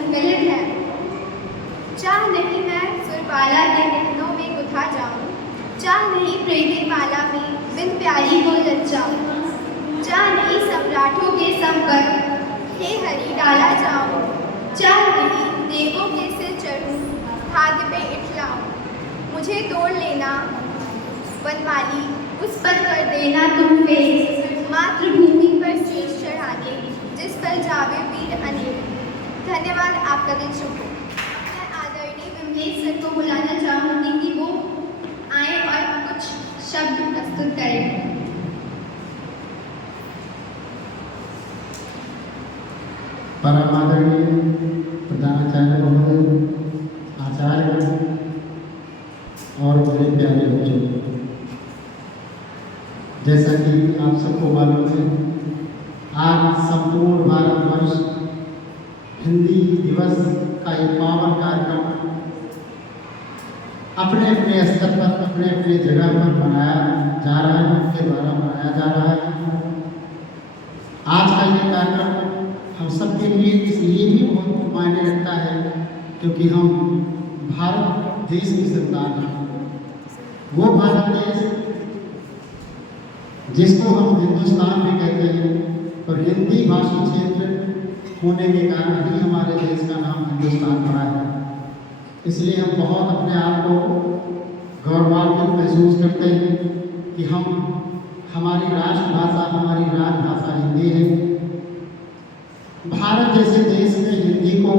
संकलित है। चाह नहीं मैं सुरबाला के निहनों में गुथा जाऊं, चाह नहीं प्रेमी माला में बिन प्यारी को लज्जाऊं, चाह नहीं सम्राटों के संपर्क हे हरि डाला जाऊं, चाह नहीं देवों के सिर चढ़ूं भाग्य पे इठलाऊं। मुझे तोड़ लेना वनमाली, उस पर कर देना तुम पे, मातृभूमि पर शीश चढ़ा दे जिस पर जावे वीर अनेक। धन्यवाद, आपका दिन शुभ हो। मैं आदरणीय विमलेश सर को बुलाना चाहूँगी कि वो आए और कुछ शब्द प्रस्तुत करें। परम आदरणीय प्रधानाचार्य महोदय, आचार्य और मेरे प्यारे बच्चों, जैसा कि आप सबको मालूम है, आज संपूर्ण भारतवर्ष हिंदी दिवस का एक पावन कार्यक्रम अपने अपने स्तर पर, अपने अपने जगह पर मनाया जा रहा है, उनके द्वारा मनाया जा रहा है। आज का ये कार्यक्रम हम सबके लिए इसलिए भी बहुत मायने रखता है क्योंकि हम भारत देश की संतान हैं। वो भारत देश जिसको हम हिंदुस्तान भी कहते हैं, और हिंदी भाषी क्षेत्र होने के कारण ही हमारे देश का नाम हिंदुस्तान पड़ा है। इसलिए हम बहुत अपने आप को गौरवान्वित महसूस करते हैं कि हम हमारी राष्ट्रभाषा, हमारी राजभाषा हिंदी है। भारत जैसे देश में हिंदी को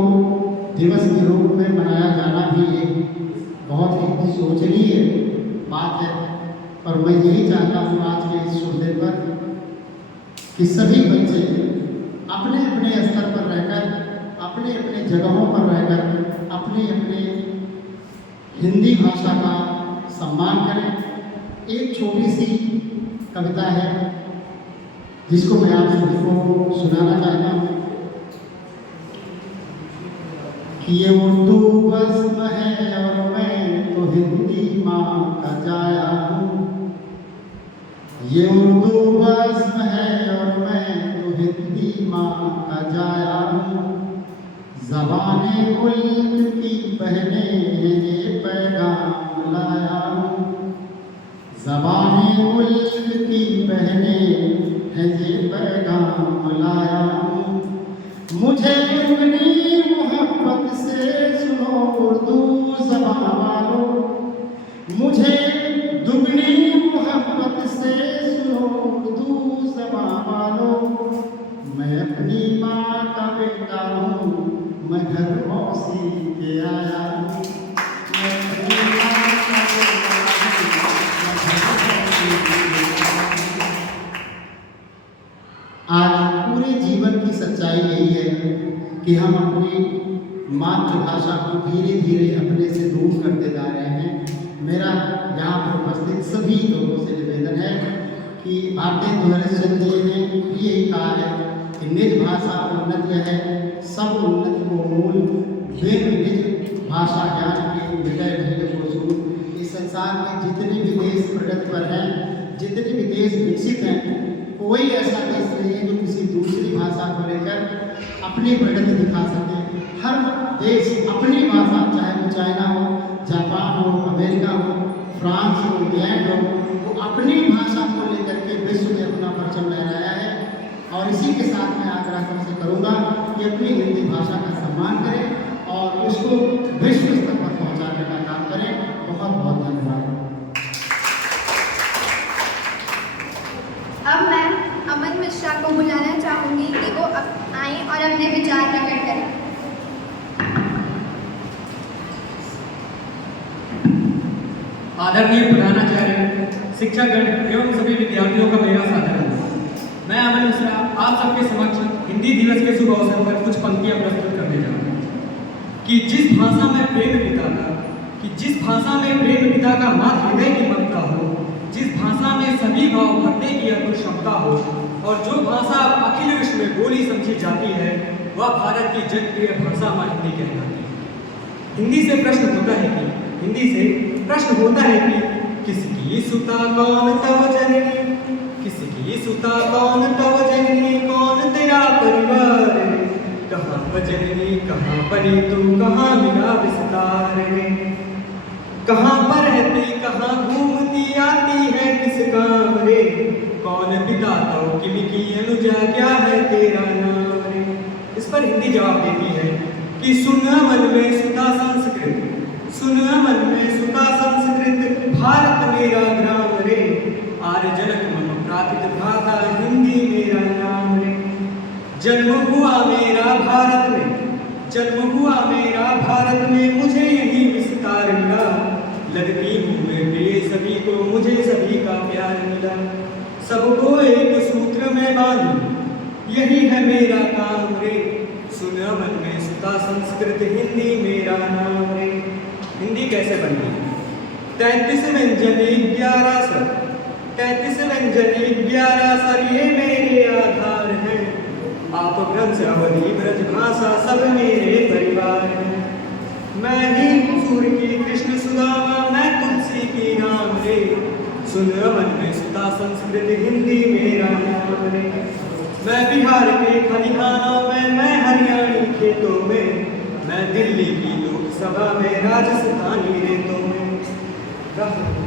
दिवस के रूप में मनाया जाना भी एक बहुत ही सोचनीय बात है। और मैं यही चाहता हूँ आज के इस शुभ दिन पर कि सभी बच्चे अपने अपने स्तर पर रहकर, अपने अपने जगहों पर रहकर अपने अपने हिंदी भाषा का सम्मान करें। एक छोटी सी कविता है जिसको मैं आप सभी को सुनाना चाहता हूँ कि ये उर्दू बज़्म है और मैं तो हिंदी माँ का जाया हूँ। ये उर्दू बज़्म है और मैं तो हिंदी माँ का जाया हूँ। ज़बाने मुल्क की बहने ये पैगाम लाया हूँ। ज़बाने मुल्क की बहने है ये पैगाम लाया हूँ। मुझे अपनी मोहब्बत से सुनो उर्दू ज़बान वालों, मुझे दुगनी मोहब्बत से सुनो उर्दू ज़बान वालों। मैं अपनी माँ का बेटा हूँ, मैं घर मौसी के आया हूँ। मैं अपनी माँ का बेटा हूँ, मैं घर मौसी के आया हूँ। आज पूरे जीवन की सच्चाई यही है कि हम अपनी मातृभाषा को धीरे धीरे अपने से दूर करते जा रहे हैं। मेरा यहाँ पर उपस्थित सभी लोगों से निवेदन है कि भारतेंदु हरिश्चंद्र जी ने भी यही कहा है कि निज भाषा उन्नति है, सब उन्नति को मूल, बिन निज भाषा ज्ञान के विजय नहीं को सूर। इस संसार में जितने भी देश प्रगति पर हैं, जितने भी देश विकसित हैं, कोई ऐसा देश नहीं है जो किसी दूसरी भाषा को लेकर अपनी प्रगति दिखा सके। हर देश अपनी भाषा, चाहे वो चाइना हो, जापान हो, अमेरिका हो, फ्रांस हो, इंग्लैंड हो, वो अपनी भाषा को लेकर के विश्व में अपना परचम लहराया है। और इसी के साथ मैं आग्रह तुमसे करूँगा कि अपनी हिंदी भाषा का सम्मान करें और उसको विश्व स्तर पर पहुँचाने का काम करें। बहुत बहुत धन्यवाद। अब मैं अमन मिश्रा को बुलाना चाहूँगी कि वो आएँ और अपने विचार प्रकट करें। आदरणीय प्रधानाचार्य, शिक्षकगण एवं सभी विद्यार्थियों का मेरा सादर है। मैं अमन मिश्रा आप सबके समक्ष हिंदी दिवस के शुभ अवसर पर कुछ पंक्तियां प्रस्तुत करने जा रहा हूँ कि जिस भाषा में प्रेम पिता का मातृ हृदय की ममता हो, जिस भाषा में सभी भाव भरने की अद्भुत क्षमता हो, और जो भाषा अखिल विश्व में बोली समझी जाती है, वह भारत की जनप्रिय भाषा माँ हिंदी कहलाती है। हिंदी से प्रश्न होता है कि किसकी सुता कौन तव जननी, किसकी सुता कौन तव जननी, कौन तेरा परिवार, कहाँ बजनी कहाँ बनी तू, कहाँ मिला विस्तार रे। कहाँ पर रहती कहाँ घूमती, आती है किस काम रे। कौन बिताता हो की अनुजा, क्या है तेरा नाम रे। इस पर हिंदी जवाब देती है कि सुन मन में सुता संस्कृत, सुन मन में सुता संस्कृत, भारत मेरा ग्राम रे। आर्य जनक मम प्राकृत भ्राता, हिंदी मेरा नाम रे। जन्म हुआ मेरा भारत में, जन्म हुआ मेरा भारत में, मुझे यही विस्तार मिला। लगती हूँ मैं प्रिय सभी को, मुझे सभी का प्यार मिला। सबको एक सूत्र में बांधूं, यही है मेरा काम रे। सुन मन में सुता संस्कृत, हिंदी मेरा नाम रे। हिंदी कैसे बनती? 33 व्यंजन 11 स्वर, 33 व्यंजन 11 स्वर, ये मेरे आधार हैं। आप भ्रंश अवधि ब्रज भाषा, सब मेरे परिवार हैं। मैं ही सूर्य की कृष्ण सुदामा, मैं तुलसी की नाम रे। सुन मन में सुता संस्कृत, हिंदी मेरा नाम रे। मैं बिहार के खलिहानों में, मैं हरियाणी खेतों में, मैं दिल्ली की लोकसभा में, राजस्थानी रेतों में।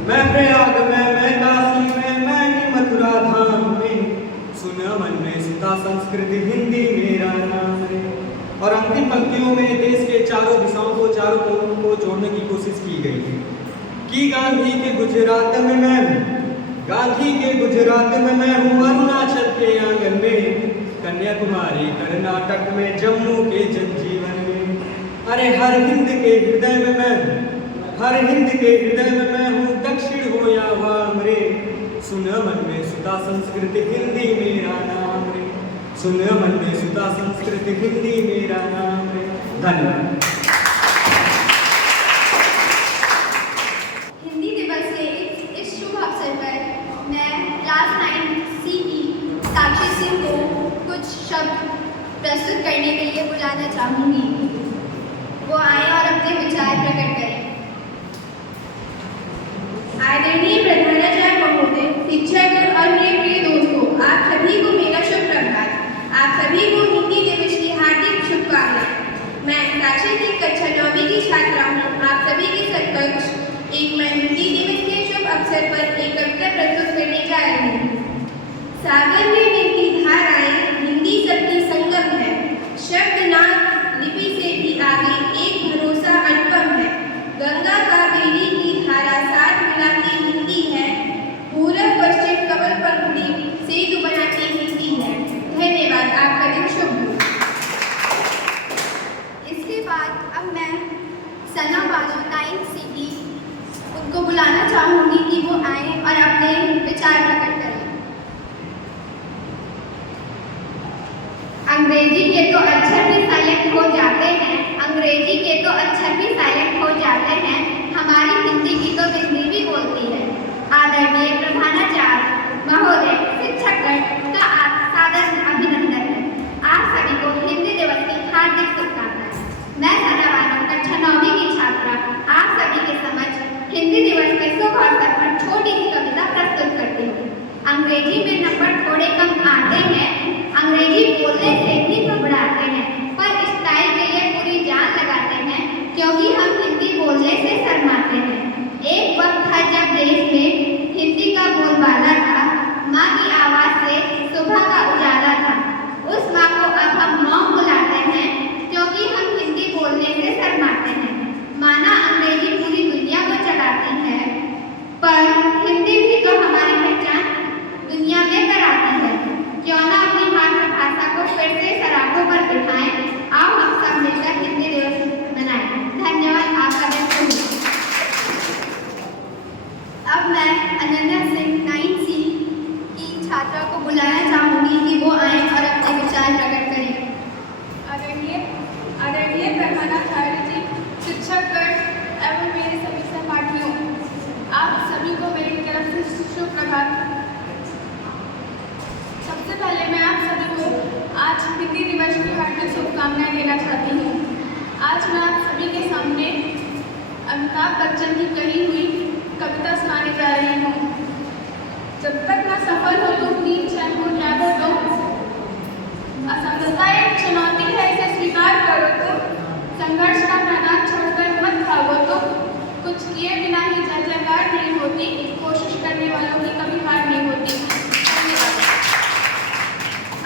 मैं प्रयाग में, मैं काशी में, मैं ही मथुरा धाम में। सुन मन में सुता संस्कृत, हिंदी मेरा नाम रे। और अंतिम पंक्तियों में देश के चारों दिशाओं को, चारों कोनों को जोड़ने की कोशिश की गई है कि गांधी के गुजरात में मैं हूँ, गांधी के गुजरात में मैं हूँ, अरुणाचल के आंगन में, कन्याकुमारी कर्नाटक में, जम्मू के जनजीवन में। अरे हर हिंद के हृदय में मैं हूँ, हर हिंद के हृदय में मैं हूँ, दक्षिण हो या वाम रे। सुन मन में सुता संस्कृत, हिंदी मेरा नाम रे। सुन मन में सुता संस्कृत, हिंदी मेरा नाम रे। धन्यवाद। हिंदी दिवस के इस शुभ अवसर पर मैं क्लास 9C की साक्षी सिंह को कुछ शब्द प्रस्तुत करने के लिए बुलाना चाहूँगी। वो आए और अपने विचार प्रकट करें। आदरणीय प्रधानाचार्य महोदय, शिक्षक और मेरे प्रिय दोस्तों, आप सभी को मेरा शुभ प्रभात। आप सभी को हिंदी दिवस की हार्दिक शुभकामनाएं। मैं साक्षी की कक्षा 9वीं की छात्रा हूँ। आप सभी के समक्ष एक मैं हिंदी दिवस के शुभ अवसर पर एक कविता प्रस्तुत करने जा रही हूँ। सागर में मिलती धाराएं, हिंदी सबकी संगम है। शब्द नाम लिपि से भी आगे एक भरोसा अनुपम है। गंगा कावेरी की धारा साथ मिलाती हिंदी है। पूरब पश्चिम कमल पंखुड़ी सेतु बनाती हिंदी है। धन्यवाद। आपका दिन शुभ हो। इसके बाद अब मैं सना बाजू 9C की उनको बुलाना चाहूँगी कि वो आए और अपने विचार प्रकट करें। अंग्रेजी के तो अक्षर भी साइलेंट हो जाते हैं, अंग्रेजी के तो अक्षर भी साइलेंट हो जाते हैं, हमारी हिंदी की तो हिंदी भी बोलती है। आदरणीय प्रधानाचार्य महोदय, शिक्षकगण का सादर अभिनंदन है। आप सभी को हिंदी दिवस की हार्दिक शुभकामनाएं। मैं सना बानू कक्षा 9वीं की छात्रा आप सभी के समक्ष हिंदी दिवस के शुभ अवसर पर छोटी सी कविता प्रस्तुत करती हूँ। अंग्रेजी में नंबर थोड़े कम आते हैं, अंग्रेजी बोलने से भी घबराते हैं, पर स्टाइल के लिए पूरी जान लगाते हैं, क्योंकि हम हिंदी बोलने से शर्माते हैं। एक वक्त था जब देश में हिंदी का बोलबाला था, माँ की आवाज़ से सुबह का उजाला था। उस माँ को अब हम मॉम बुलाते हैं, क्योंकि हम हिंदी बोलने से शर्माते हैं। माना अंग्रेजी पूरी दुनिया को चलाती है, पर हिंदी भी तो हमारी पहचान दुनिया में कराती है। क्यों ना अपनी मातृभाषा को फिर से सराखों पर बिठाएं। आओ हम सब मिलकर हिंदी दिवस मनाएं। धन्यवाद। आपका दिन शुभ हो। अब मैं अनन्या सिंह 9C की छात्रा को बुलाना चाहूँगी कि वो आए और अपने विचार प्रकट करें। आदरणीय प्रधानाचार्य जी, शिक्षकगण एवं मेरे सभी सहपाठियों, आप सभी को मेरी तरफ से शुभ प्रभात। सबसे पहले मैं आप सभी को आज हिंदी दिवस की हार्दिक शुभकामनाएं देना चाहती हूँ। आज मैं आप सभी के सामने अमिताभ बच्चन की कही हुई कविता सुनाने जा रही हूँ। जब तक न सफल हो तुम नींद चैन को क्या दो, असफलता एक चुनौती है, इसे स्वीकार करो तुम, संघर्ष का मैदान छोड़कर मत भागो तुम। कुछ किए बिना ही जय जयकार नहीं होती, कोशिश करने वालों की कभी हार नहीं होती। धन्यवाद।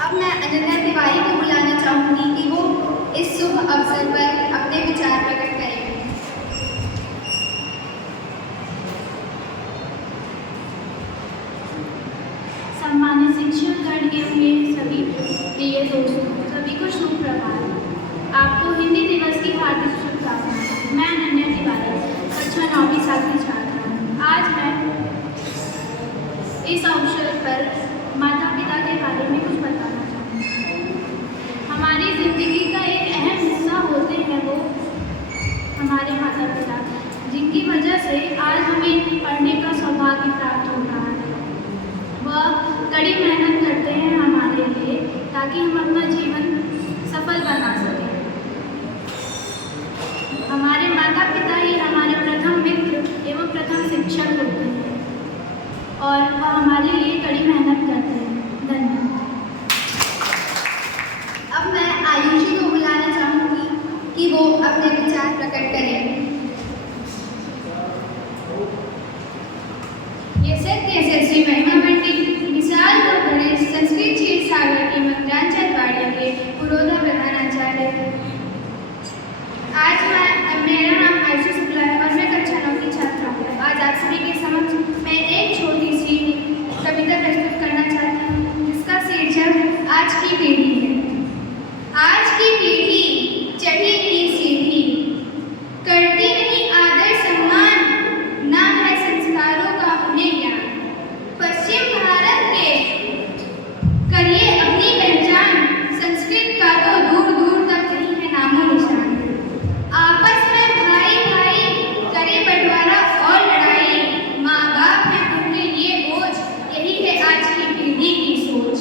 अब मैं अनन्या तिवारी को बुलाना चाहूँगी कि वो इस शुभ अवसर पर अपने विचार प्रकट करें। सम्मानित शिक्षकगण एवं मेरे सभी प्रिय दोस्तों, सभी को शुभ प्रभात। आपको हिंदी दिवस की हार्दिक शुभकामनाएं। मैं अनन्या तिवारी, कक्षा 9वीं छात्री छात्रा हूँ। आज मैं इस अवसर पर माता पिता के बारे में कुछ बताना चाहूँगी। हमारी ज़िंदगी का एक अहम हिस्सा होते हैं वो हमारे माता पिता, जिनकी वजह से आज हमें पढ़ने का सौभाग्य प्राप्त हो रहा है। वह कड़ी मेहनत करते हैं हमारे लिए ताकि हम अपना जीवन सफल बना सकें। हमारे माता पिता ही हमारे प्रथम मित्र एवं प्रथम शिक्षक होते हैं और वह हमारे लिए कड़ी मेहनत करते हैं। धन्यवाद। अब मैं आयुषी को बुलाना चाहूँगी कि वो अपने विचार प्रकट करें। यशस्वी महिमा मंडित विशाल गणेश संस्कृत क्षीर सागर के मंत्रांचल वाड़िया के पुरोधा प्रधानाचार्य। आज मेरा नाम आयुषी शुक्ला है और मैं कक्षा 9 की छात्रा हूँ। आज आप सभी के समक्ष मैं एक छोटी सी कविता प्रस्तुत करना चाहती हूँ, जिसका शीर्षक आज की पीढ़ी है। आज की पीढ़ी चढ़ी की सीढ़ी, करती नहीं आदर सम्मान, ना है संस्कारों का उन्हें ज्ञान। पश्चिम भारत के करिए अपनी पहचान, संस्कृत का तो दूर दूर तक नहीं है नामो निशान। आपस में भाई भाई करे बंटवारा और लड़ाई, माँ बाप है उनके लिए बोझ, यही है आज की पीढ़ी की सोच।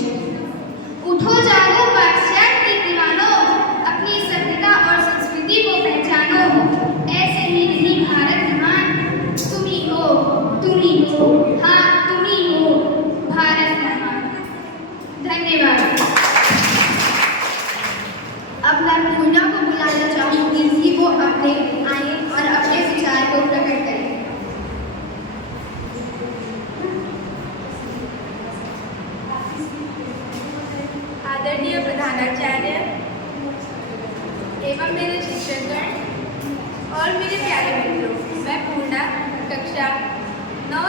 उठो जागो पाश्चात्य दीवानों, अपनी सभ्यता और संस्कृति को पहचानो। ऐसे ही नहीं भारत महान, तुम ही हो, हाँ तुम ही हो भारत महान। धन्यवाद। अब मैं पूर्णा को बुलाना चाहूँगी कि वो अपने आए और अपने विचार को प्रकट करें। आदरणीय प्रधानाचार्य एवं मेरे शिक्षकगण और मेरे प्यारे मित्रों, मैं पूर्णा कक्षा 9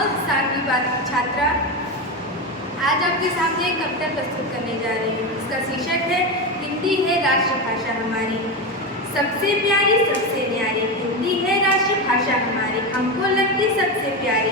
की छात्रा आज आपके सामने एक कविता प्रस्तुत करने जा रही हूँ। इसका शीर्षक है हिंदी है राष्ट्रभाषा हमारी, सबसे प्यारी सबसे न्यारी। हिंदी है राष्ट्रभाषा हमारी, हमको लगती सबसे प्यारी।